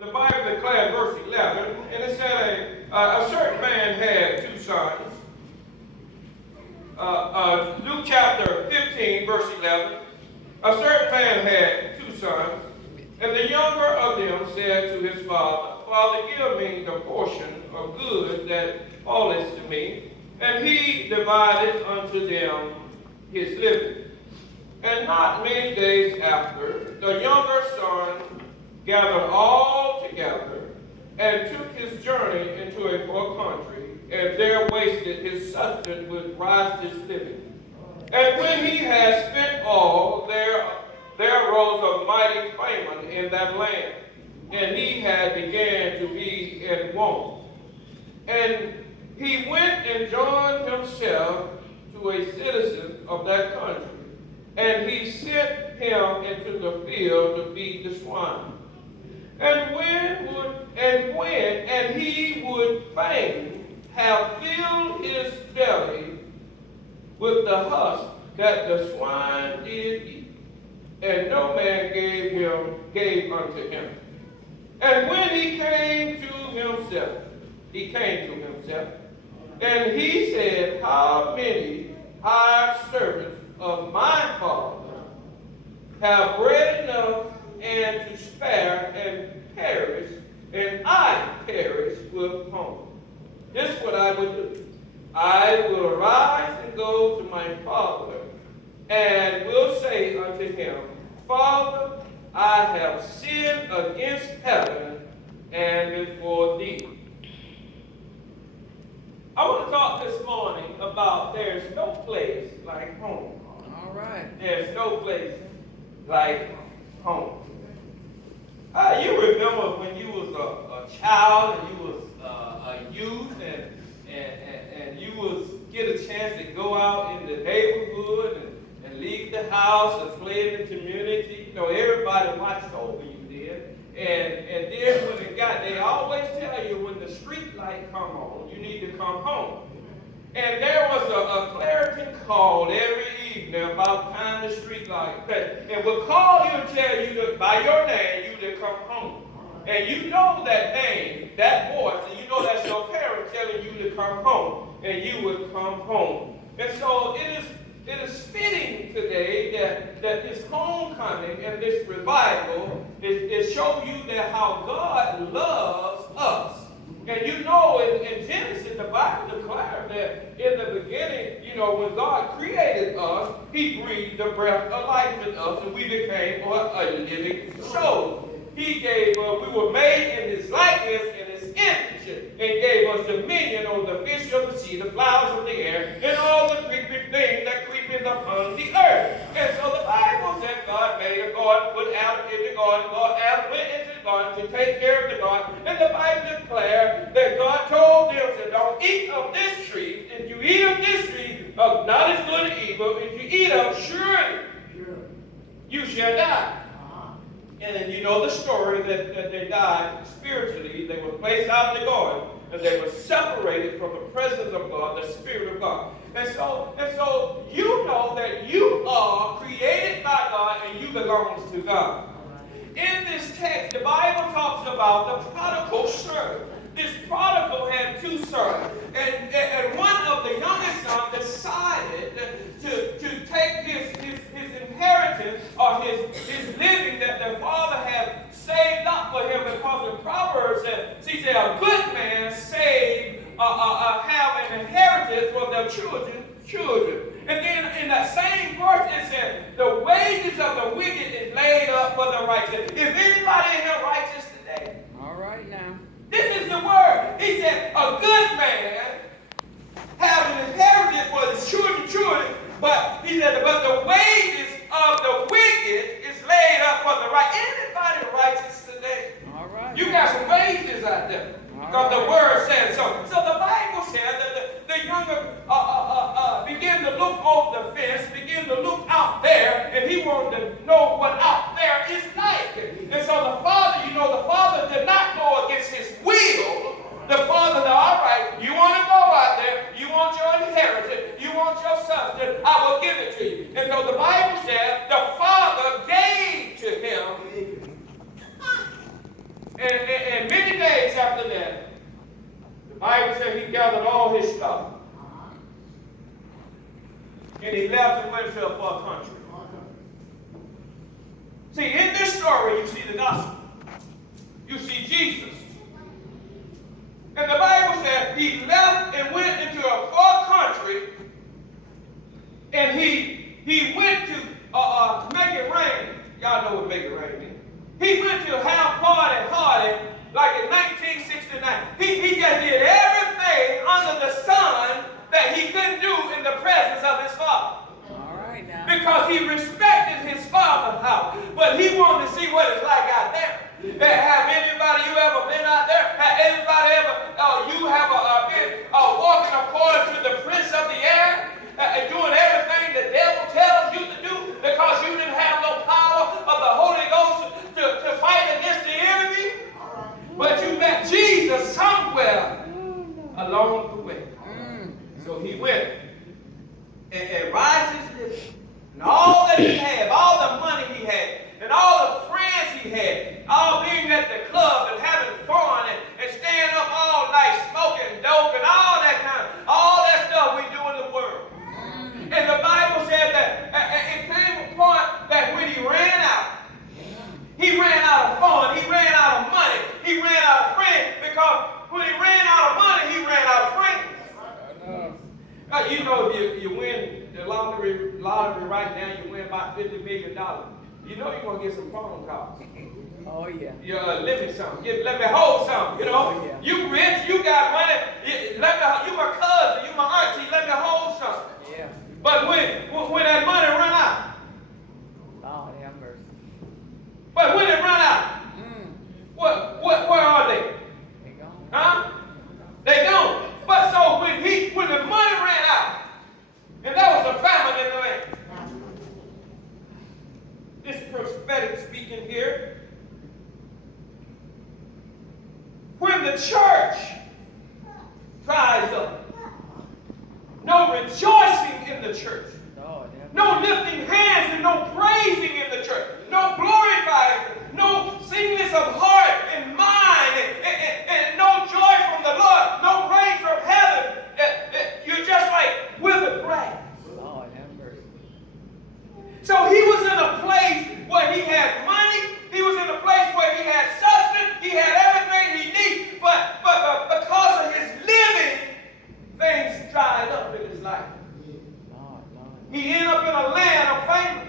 The Bible declared, verse 11, and it said a certain man had two sons. Luke chapter 15, verse 11. A certain man had two sons, and the younger of them said to his father, Father, give me the portion of good that falleth to me. And he divided unto them his living. And not many days after, the younger son gathered all together and took his journey into a far country, and there wasted his substance with riotous living. And when he had spent all, there arose a mighty famine in that land, and he had began to be in want. And he went and joined himself to a citizen of that country, and he sent him into the field to feed the swine. And he would fain have filled his belly with the husk that the swine did eat, and no man gave unto him. And when he came to himself, and he said, How many hired servants of my father have bread enough and to spare, and perish, and I perish with hunger? This is what I would do. I will arise and go to my father, and will say unto him, Father, I have sinned against heaven and before thee. I want to talk this morning about there's no place like home. All right. There's no place like home. You remember when you was a child and you was a youth and you was get a chance to go out in the neighborhood and leave the house and play in the community. You know, everybody watched over you there. And then when they always tell you when the street light come on, you need to come home. And there was a Clarion call every evening about time the street light. And would call you and tell you to, by your name, you to come home. And you know that name, that voice, and you know that's your parent telling you to come home. And you would come home. And so it is fitting today that this homecoming and this revival is show you that how God loves us. And you know in Genesis, the Bible declared that in the beginning, you know, when God created us, he breathed the breath of life in us, and we became a living soul. He gave us, we were made in his likeness and his image, and gave us dominion over the fish of the sea, the flowers of the air, and all the creeping things that creepeth upon the earth. And so the Bible said God made a garden, put Adam in the garden, Adam went into the garden to take care of the garden, and the Bible declared that God told them to don't eat of this tree. If you eat of this tree, of not as good as evil, if you eat of, surely you shall die. And then you know the story that they died spiritually. They were placed out of the garden, and they were separated from the presence of God, the Spirit of God. And so you know that you are created by God and you belong to God. In this text, the Bible talks about the prodigal son. This prodigal had two sons, and one of the youngest sons decided to take his inheritance or his living that the father had saved up for him, because in Proverbs he said a good man have an inheritance for their children. And then in that same verse it said the wages of the wicked is laid up for the righteous. Is anybody in here righteous today? All right now. This is the word. He said, a good man have an inheritance for his children, but he said, but the wages of the wicked is laid up for the right. Anybody righteous today? All right. You got some wages out there. Because the word says so. So the Bible said that the younger began to look over the fence, began to look out there, and he wanted to know what out there is like. And so the father did not go against his will. The father said, all right, you want to go out there, you want your inheritance, you want your substance, I will give it to you. And so the Bible said the father gave to him. And after that, the Bible said he gathered all his stuff. And he left and went to a far country. See, in this story, you see the gospel. You see Jesus. And the Bible said he left and went into a far country, and he went to make it rain. Y'all know what make it rain means. He went to have party like in 1969. He just did everything under the sun that he couldn't do in the presence of his father. All right now. Because he respected his father's house, but he wanted to see what it's like out there. Have anybody you ever been out there? Have anybody ever you have been walking according to the prince of the air, doing everything the devil tells you to do because you didn't have no power of the Holy Ghost to fight against the enemy? But you met Jesus somewhere along the way. So he went and rides his living, and all that he had, all the money he had, and all the friends he had, all being at the club and having fun and staying up all night smoking dope and all that stuff we do in the world. And the Bible said that it came a point that when he ran out of fun, he ran out of money, he ran out of friends, because when he ran out of money, he ran out of friends. You know, if you win the lottery right now, you win about $50 million. You know you're going to get some phone calls. Oh, yeah. Let me something. Let me hold something, you know. Oh, yeah. You rich, you got money. You my cousin, you my auntie, let me hold something. Yeah. But when that money run out. Lord have mercy. But when it run out, where are they? They gone. Huh? They gone. But so when the money ran out, and there was a famine in the land. This prophetic speaking here. When the church dries up, no rejoicing in the church, no lifting hands and no praising in the church, no glorifying, no singleness of heart and mind, and no joy from the Lord, no rain from heaven. You're just like withered grass. Lord have mercy. So he was in a place where he had money, he was in a place where he had substance, he had everything he needed, but because of his living, things dried up in his life. He ended up in a land of famine.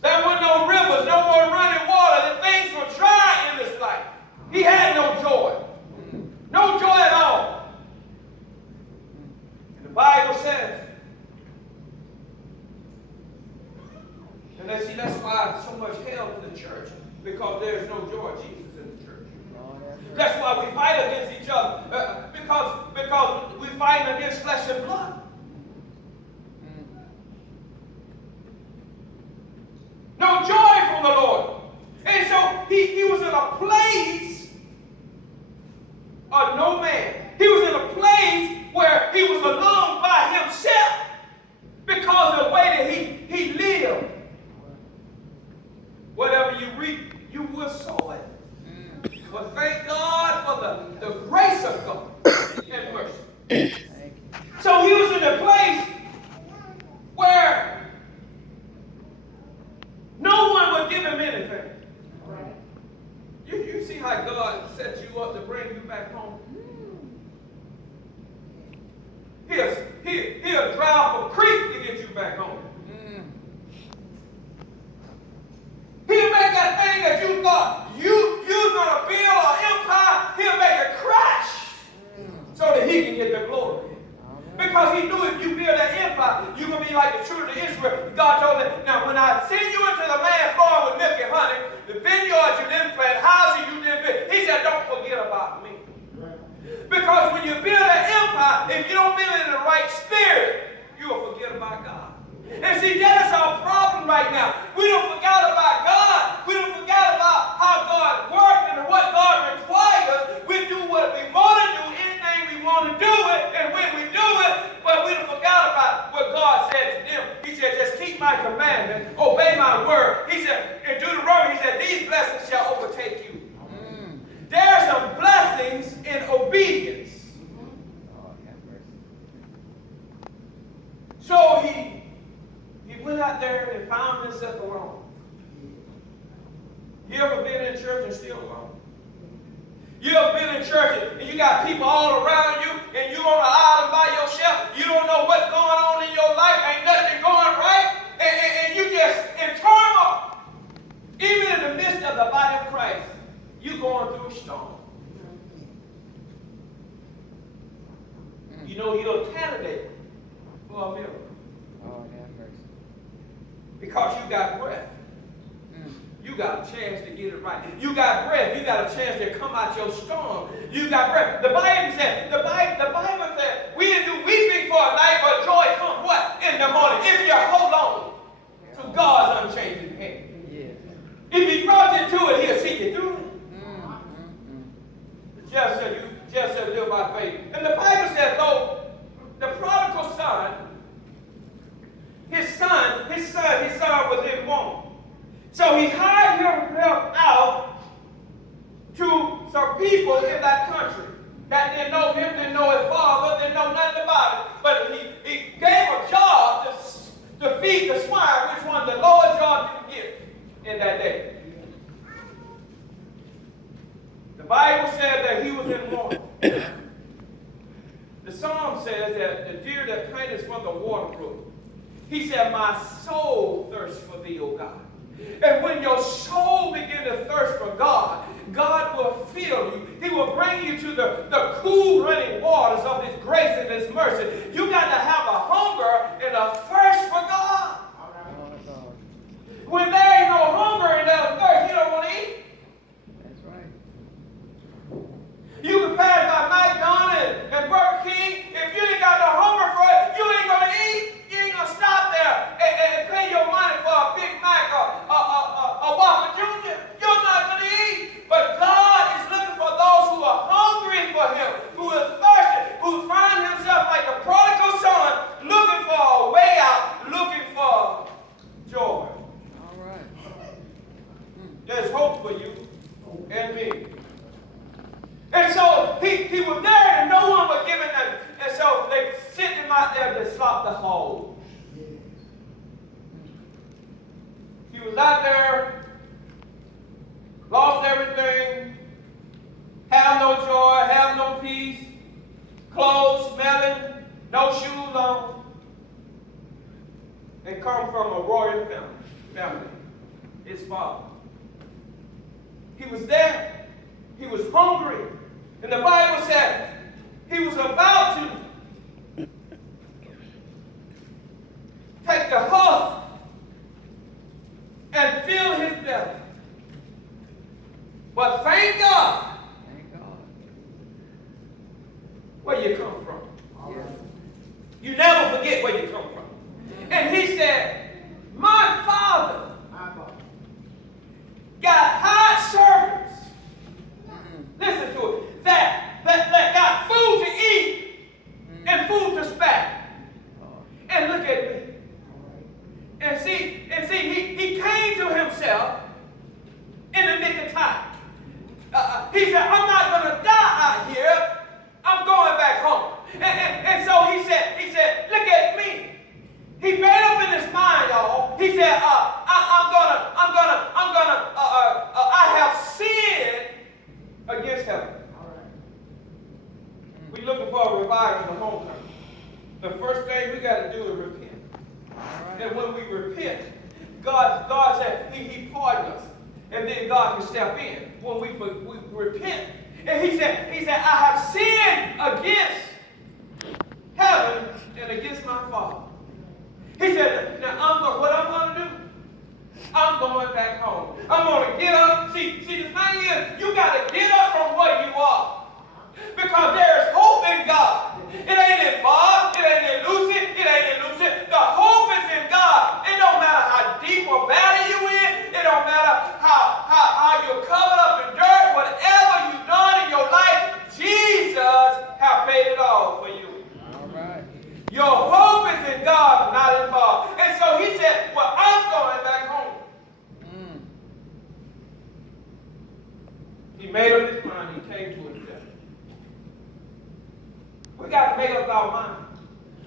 There were no rivers, no more running water. The things were dry in his life. He had no joy. No joy at all. And the Bible says, and that's why so much hell in the church, because there is no joy of Jesus in the church. That's why we fight against each other, because we fight against flesh and blood. No joy from the Lord. And so he was in a place of no man. He was in a place where he was alone by himself because of the way that he lived. Whatever you reap, you will sow it. But thank God for the grace of God and mercy. So he was in a place where no one would give him anything. You see how God set you up to bring you back home? He'll drive a creek to get you back home. He'll make that thing that you thought you're going to build an empire, he'll make it crash so that he can get the glory. Because he knew if you build that empire, you're going to be like the children of Israel. God told them, now when I send you into the land farm with milk and honey, the vineyards you didn't plant, houses you didn't build, he said, don't forget about me. Because when you build an empire, if you don't build it in the right spirit, you will forget about God. And see, that is our problem right now. We don't forget about God. We don't forget about how God works and what God requires. We do what we want to do, anything we want to do it, and when we do it, but we don't forget about what God said to them. He said, just keep my commandments, obey my word. He said, in Deuteronomy, he said, these blessings shall overtake you. in church and still alone? You ever been in church and you got people all around you and you on the island by yourself? You don't know what's going on in your life. Ain't nothing going right. And you just in turmoil. Even in the midst of the body of Christ, you going through a storm. You know you're a candidate for a miracle. Oh, have mercy. Because you got breath. You got a chance to get it right. You got breath. You got a chance to come out your storm. You got breath. The Bible said, we didn't do weeping for a night, but joy comes what? In the morning. If you hold on to God's unchanging hand. Yes. If he brought you to it, he'll see you through it. Just said live by faith. And the Bible says, though, the prodigal son, his son was in want. So he hired himself out to some people in that country that didn't know him, didn't know his father, didn't know nothing about it. But he gave a job to feed the swine, which one the lowest job you could get in that day. The Bible said that he was in want. The Psalm says that the deer that panteth for the water brook. He said, my soul thirsts for thee, O God. And when your soul begins to thirst for God, God will fill you. He will bring you to the cool running waters of his grace and his mercy. You got to have a hunger and a thirst for God. When there ain't no hunger and no thirst, you don't want to eat. That's right. You can pass by McDonald's and Burger King. If you ain't got no hunger for it, you ain't going to eat. You ain't going to stop there and pay your money for a Big Mac or a Whopper Jr. You're not going to eat. But God is looking for those who are hungry for him, who is thirsty, who find himself like the prodigal son, looking for a way out, looking for joy. All right. There's hope for you and me. And so he was there and no one was giving them. And so they sent him out there to slop the hole. He was out there, lost everything, have no joy, have no peace, clothes smelling, no shoes on, and come from a royal family, his father. He was there. He was hungry. And the Bible said he was about to take the husk and fill his belly. But thank God. Thank God. Where you come from. Yes. You never forget where you come from. And he said, my father got high servants. Listen to it. That got food to eat and food to spare. And look at me. And see, he came to himself in the nick of time. He said, I'm not going to die out here. I'm going back home. And so he said, look at me. He made up in his mind, y'all. He said, I have sinned against heaven. We're looking for a revival in the homecoming. The first thing we got to do is repent. And when we repent, God said he pardoned us. And then God can step in when we repent. And he said, I have sinned against heaven and against my Father. He said, now what I'm going to do, I'm going back home. I'm going to get up. See, the thing is, you got to get up from where you are. Because there is hope in God. It ain't in Bob. It ain't in Lucy. It ain't in Lucy. The hope is in God. It don't matter how deep or valley you in. It don't matter how you're covered up in dirt. Whatever you've done in your life, Jesus has paid it all for you. All right. Your hope is in God, not in Bob. And so he said, well, I'm going back home. He made up his mind. He came to himself. We got to make up our mind.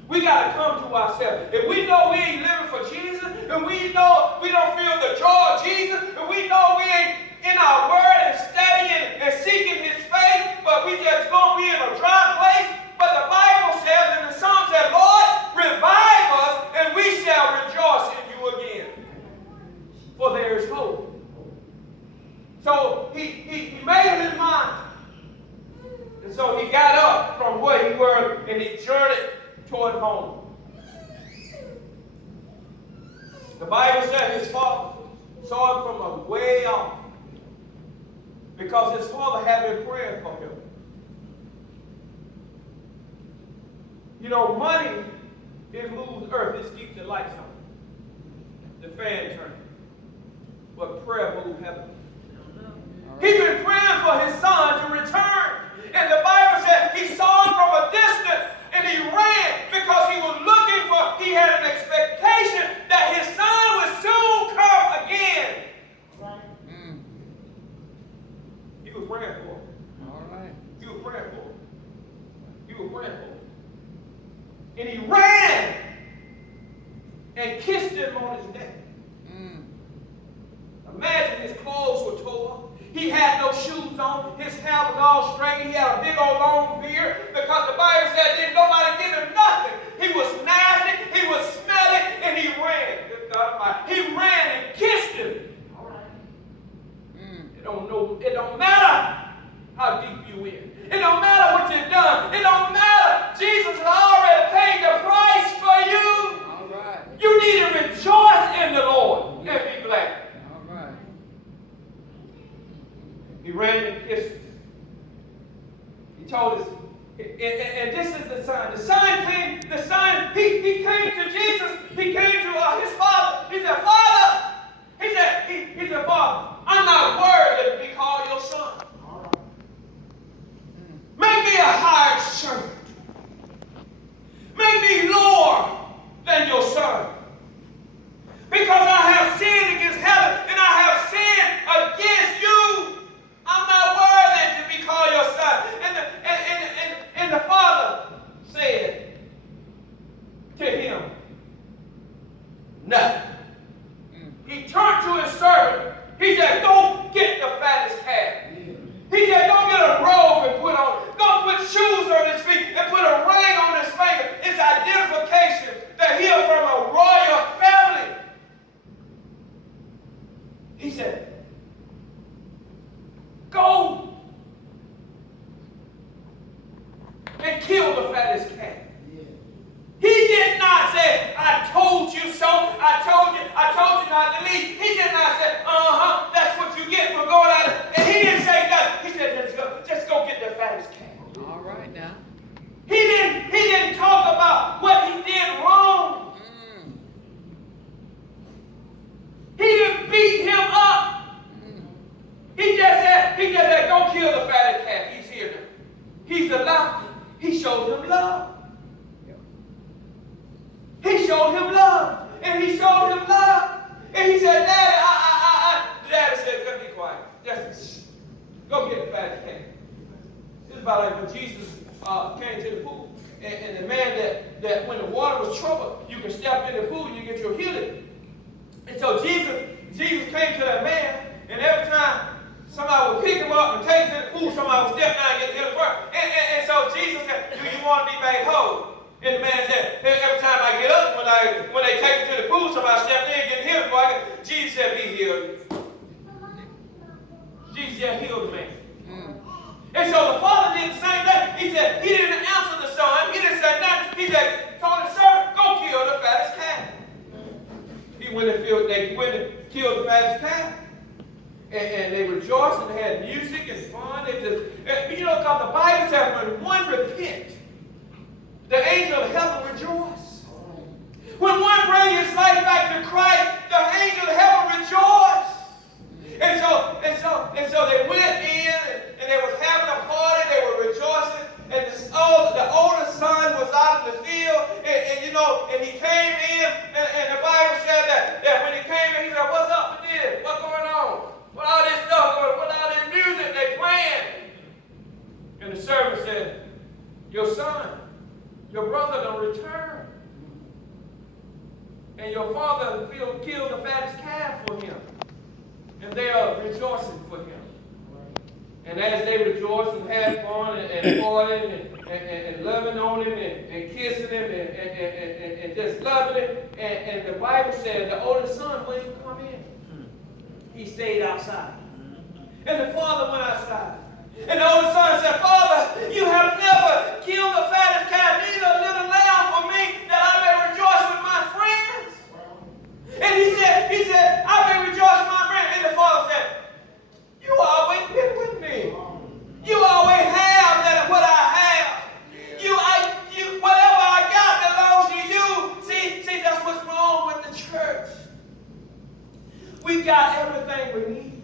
We got to come to ourselves. If we know we ain't living for Jesus, and we know we don't feel the joy of Jesus, and we know we ain't in our word, he made his mind. And so he got up from where he was and he journeyed toward home. The Bible said his father saw him from a way off because his father had been praying for him. You know, money, it moves earth. It keeps the lights on. The fan turning. But prayer moves heaven. He's been praying for his son to return. And the Bible said he saw him from a distance and he ran because he was looking for, he had an expectation that his son would soon come again. Right. He was praying for him. All right. He was praying for him. He was praying for him. And he ran and kissed him on his neck. Imagine his clothes were torn. He had no shoes on. His hair was all straight. He had a big old long beard because the Bible said didn't nobody give him nothing. He was nasty. He was smelly, and he ran. Good God Almighty. He ran and kissed him. All right. It don't matter how deep you in. It don't matter what you've done. It don't matter. Jesus has already paid the price for you. All right. You need to rejoice in the Lord and be glad. He ran and kissed him. He told us, and this is the son. The son, he came to Jesus. He came to his father. He said, Father, he said, Father, I'm not worthy to be called your son. Make me a hired servant. Make me lower than your son. Because I have sinned against heaven and I have sinned against you. I'm not worthy to be called your son. And the father said to him, nothing. He turned to his servant. He said, go get the fattest calf. He said, go get a robe and put on. Go put shoes on his feet and put a ring on his finger. It's identification that he is from a royal family. He said, go and kill the fattest calf. He did not say, I told you so. I told you not to leave. He did not say, that's what you get for going out. And he didn't say nothing. He said, just go get the fattest calf. All right now. He didn't talk about what he did wrong. He didn't beat him up. He just said, go kill the fattest calf. He's here now. He's alive. He showed him love. He showed him love. And he showed him love. And he said, Daddy, Daddy said, be quiet. Just go get the fattest calf. It's about like when Jesus came to the pool. And the man that when the water was troubled, you can step in the pool and you get your healing. And so Jesus came to that man, and every time somebody would pick him up and take him to the pool, somebody would step down and get healed first. And so Jesus said, do you want to be made whole? And the man said, every time I get up, when they take him to the pool, somebody step in and get healed before I get. Jesus said, be healed. Jesus said, heal the man. And so the father did the same thing. He said, he didn't answer the son. He didn't say nothing. He said, told the servant, go kill the fattest calf. They went and killed the fattest calf. And they rejoiced and they had music and fun. Because the Bible says when one repents, the angel of heaven rejoice. When one brings his life back to Christ, the angel of heaven rejoice. And so they went in and they was having a party. They were rejoicing. And the older son was out in the field. And he came in. And the Bible said that when he came in, he said, what's up with this? What's going on? What all this stuff going on? What all this music they playing? And the servant said, your son, your brother don't return. And your father killed the fattest calf for him. And they are rejoicing for him. And as they rejoiced and had fun and partying and loving on him and kissing him and just loving him, and the Bible said the older son wouldn't even come in. He stayed outside. And the father went outside. And the older son said, Father, you have never killed the fattest calf, neither a little lamb for me, that I may rejoice with my friends. And he said, I may rejoice with my friends. And the father said, you always been with me. You always have that what I have. Whatever I got belongs to you. See, that's what's wrong with the church. We got everything we need.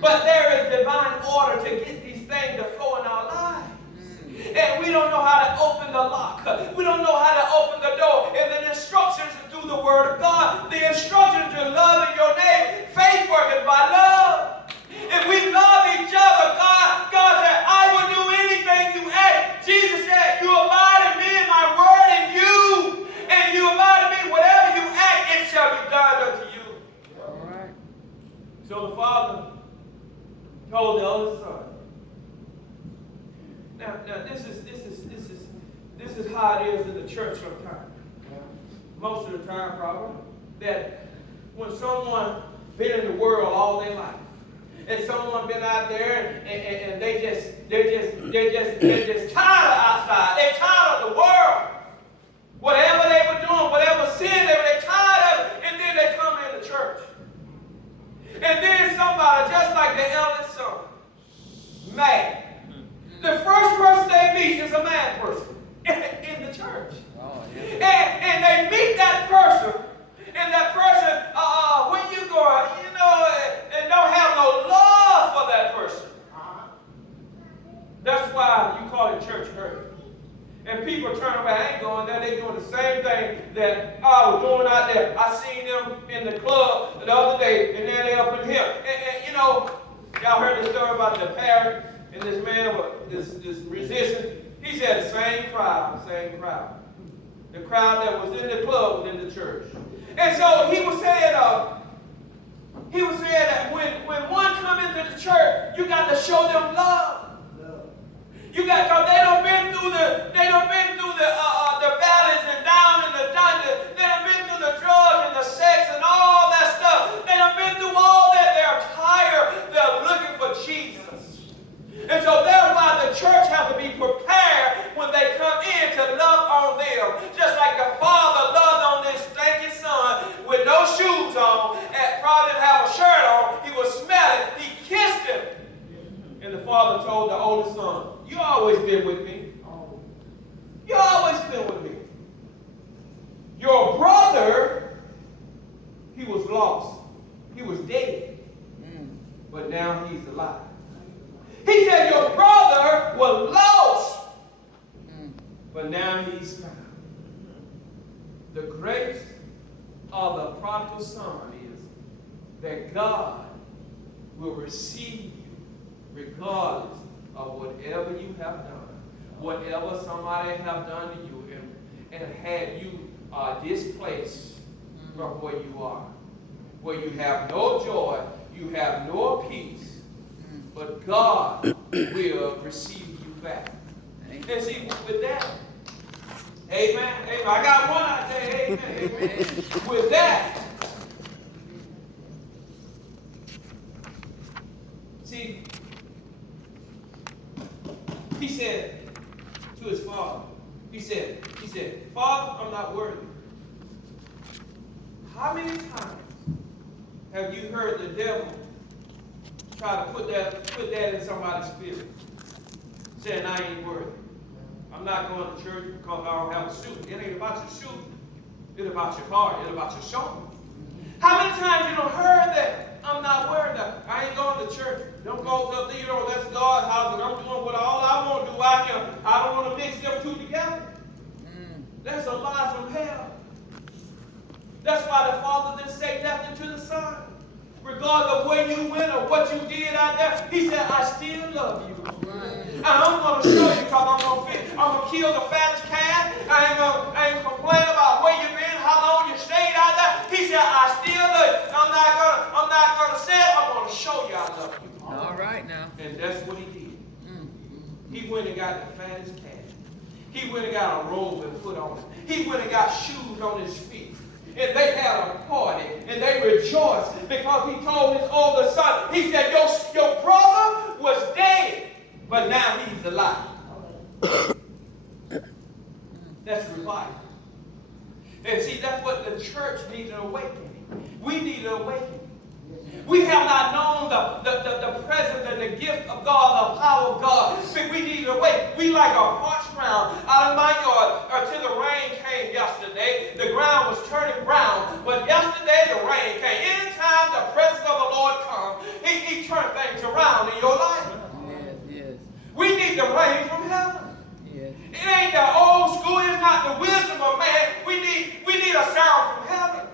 But there is divine order to get these things to flow in our lives. And we don't know how to open the lock. We don't know how to open the door. And the instructions are through the Word of God. The instructions to love in your name. Faith working by love. If we love each other, God said, I will do anything you ask. Jesus said, you abide in me and my word in you. And you abide in me, whatever you ask, it shall be done unto you. All right. So the Father told the other son. Now this is how it is in the church sometimes. Most of the time, probably, that when someone been in the world all their life, and someone been out there and they're just tired of outside. They're tired of the world. Whatever they were doing, whatever sin they're tired of it, and then they come in the church. And then somebody, just like the eldest son, mad. The first person they meet is a mad person in the church. Oh, yeah. And they meet that person, and that person, where you going? And don't have no love for that person. That's why you call it church hurt. And people turn away. I ain't going there. They doing the same thing that I was doing out there. I seen them in the club the other day, and then they up in here. And y'all heard the story about the parrot and this man, this musician. He said the same crowd. The crowd that was in the club was in the church. And so he was saying that when one come into the church, you got to show them love. You got, cause they done been through the valleys and down in the dungeon. They done been through the drugs and the sex and all that stuff. They done been through all that. They're tired. They're looking for Jesus. And so that's why the church has to be prepared when they come in to love on them. Just like the father loved on this stanky son with no shoes on and probably didn't have a shirt on. He was smelling. He kissed him. And the father told the older son, you always been with me. You always been with me. Your brother, he was lost. He was dead. But now he's alive. He said your brother was lost. But now he's found. The grace of the prodigal son is that God will receive you regardless of whatever you have done, whatever somebody have done to you, and had you displaced from where you are, where you have no joy, you have no peace, but God will receive you back. And see, with that, amen. I got one out there, amen. With that, see, he said to his father, he said, Father, I'm not worthy. How many times have you heard the devil try to put that in somebody's spirit? Saying, I ain't worthy. I'm not going to church because I don't have a suit. It ain't about your suit. It's about your car. It's about your shoulder. How many times you done heard that? I'm not worthy. I ain't going to church. Don't go up there, that's God's house, and I'm doing what all I want to do out here. I don't want to mix them two together. That's a lie from hell. That's why the Father didn't say nothing to the Son. Regardless of where you went or what you did out there, he said, I still love you. And I'm going to show you because I'm going to kill the fattest calf. I ain't complain about where you been, how long you stayed out there. He said, I still love you. I'm not going to say it. I'm going to show you I love you. All right now. And that's what he did. He went and got the fattest calf. He went and got a robe and put on it. He went and got shoes on his feet. and they had a party, and they rejoiced because he told his older son, he said, your brother was dead, but now he's alive. That's revival. And see, that's what the church needs, an awakening. We need an awakening. We have not known the presence and the gift of God, the power of God. See, we need to wait. We like a parched ground. Out of my yard, until the rain came yesterday, the ground was turning brown. But yesterday, the rain came. Anytime the presence of the Lord comes, he turns things around in your life. Yes. We need the rain from heaven. Yes. It ain't the old school. It's not the wisdom of man. We need a sound from heaven.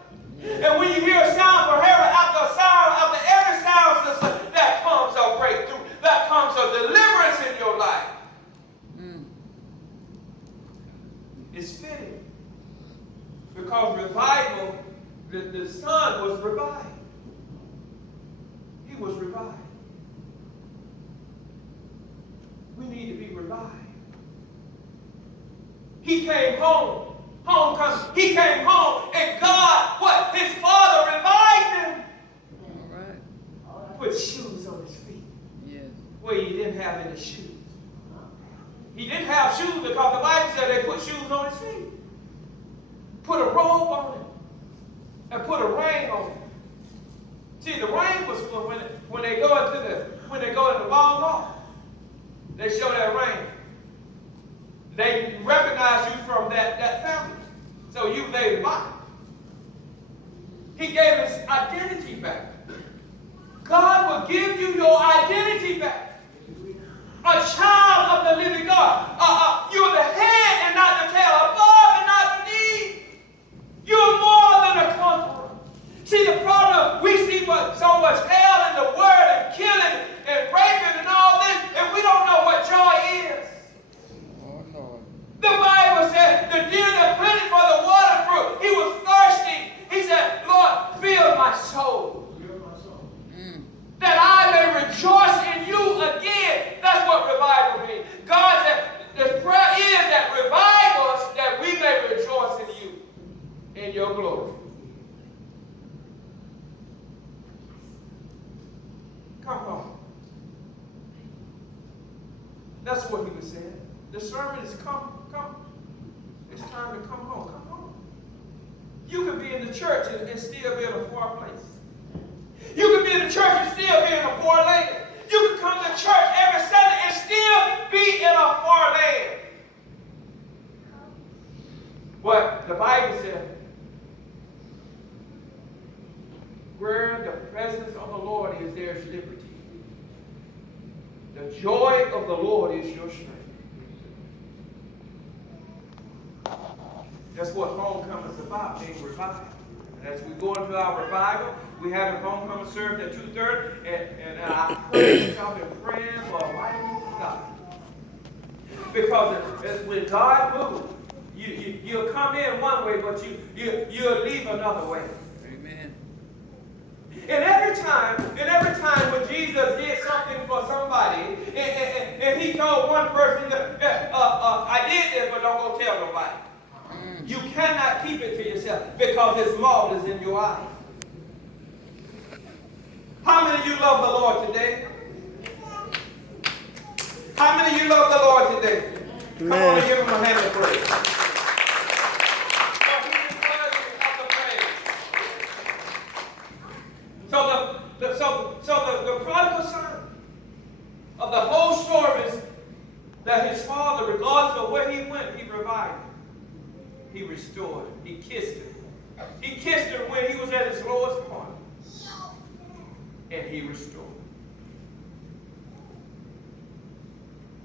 And when you hear a sound from heaven, after every sound system, that comes a breakthrough. That comes a deliverance in your life. It's fitting. Because revival, the son was revived. He was revived. We need to be revived. He came home. He came home, and God, what? His father revived him. All right. Put shoes on his feet. Yes. Where he didn't have any shoes. He didn't have shoes because the Bible said they put shoes on his feet. Put a robe on him. And put a ring on him. See, the ring was when they go into the Walmart, they show that ring. They recognize you from that family. So you they buy. He gave his identity back. God will give you your identity back. A child of the living God. You're the head and not the tail, above and not beneath. You're more than a conqueror. See, the problem, we see so much hell in the world and killing and raping and all this, and we don't know what joy is. The Bible said the deer that planted for the water brook, he was thirsty. He said, Lord, fill my soul. That I may rejoice in you again. That's what revival means. God said, the prayer is that revive us that we may rejoice in you, in your glory. Come home. That's what he was saying. The sermon is come. It's time to come home. Come home. You can be in the church and still be in a far place. You can be in the church and still be in a far land. You can come to church every Sunday and still be in a far land. What the Bible said, where the presence of the Lord is, there's liberty. The joy of the Lord is your strength. That's what homecoming is about, being revived. And as we go into our revival, we have a homecoming service at 2:30, and I pray that y'all been praying for a life of God. Because when God moves, you'll come in one way, but you'll leave another way. Amen. And every time when Jesus did something for somebody, and he told one person, I did this, but don't go tell nobody. You cannot keep it to yourself because his mold is in your eye. How many of you love the Lord today? How many of you love the Lord today? Come on and give him a hand of praise. So the prodigal son of the whole story is that his father, regardless of where he went, he revived him. He restored him. He kissed him. He kissed him when he was at his lowest point. And he restored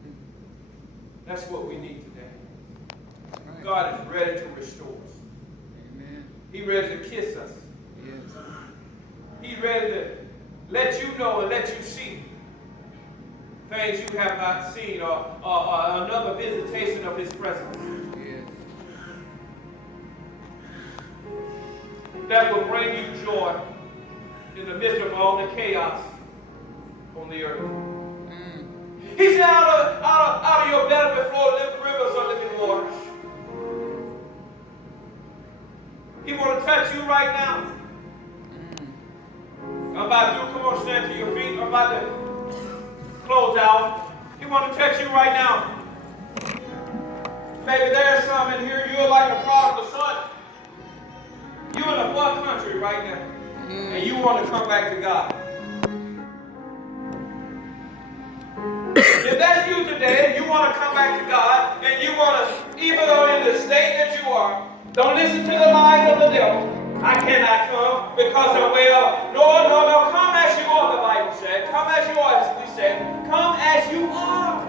him. That's what we need today. Right. God is ready to restore us. Amen. He's ready to kiss us. Yes. He's ready to let you know and let you see things you have not seen, or another visitation of his presence. Yes. That will bring you joy in the midst of all the chaos on the earth. He said, out of your belly flow rivers of living waters. He wants to touch you right now. I'm about to come on, stand to your feet. I'm about to close out. He want to touch you right now. Maybe there's some in here, you're like a prodigal son. You're in a far country right now. And you want to come back to God. If that's you today, and you want to come back to God, and you want to, even though in the state that you are, don't listen to the lies of the devil. I cannot come because I'm way up. No, no, no. Come as you are, the Bible said. Come as you are, as we said. Come as you are.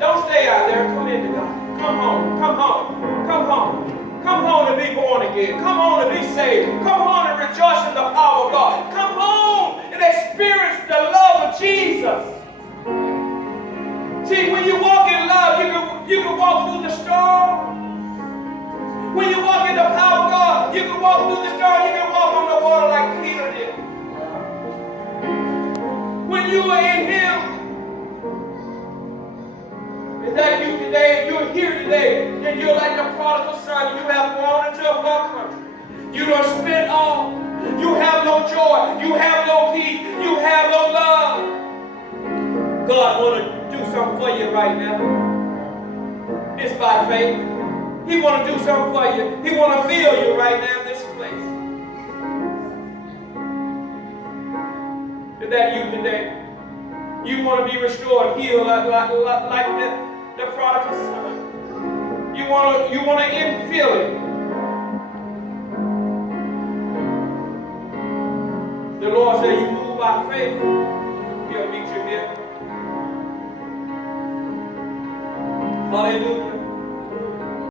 Don't stay out there. Come into God. Come home. Come home. Come home. Come home to be born again. Come home to be saved. Come home to rejoice in the power of God. Come home and experience the love of Jesus. See, when you walk in love, you can walk through the storm. When you walk in the power of God, you can walk through the storm. You can walk on the water like Peter did. When you are in Him, is that you today? If you're here today, and you're like the prodigal son, you have gone into a far country. You don't spend all. You have no joy. You have no peace. You have no love. God want to do something for you right now. It's by faith. He want to do something for you. He want to feel you right now in this place. Is that you today? You want to be restored, healed like the prodigal son. You want to feel it. The Lord said, you move by faith, He'll meet you here. Hallelujah.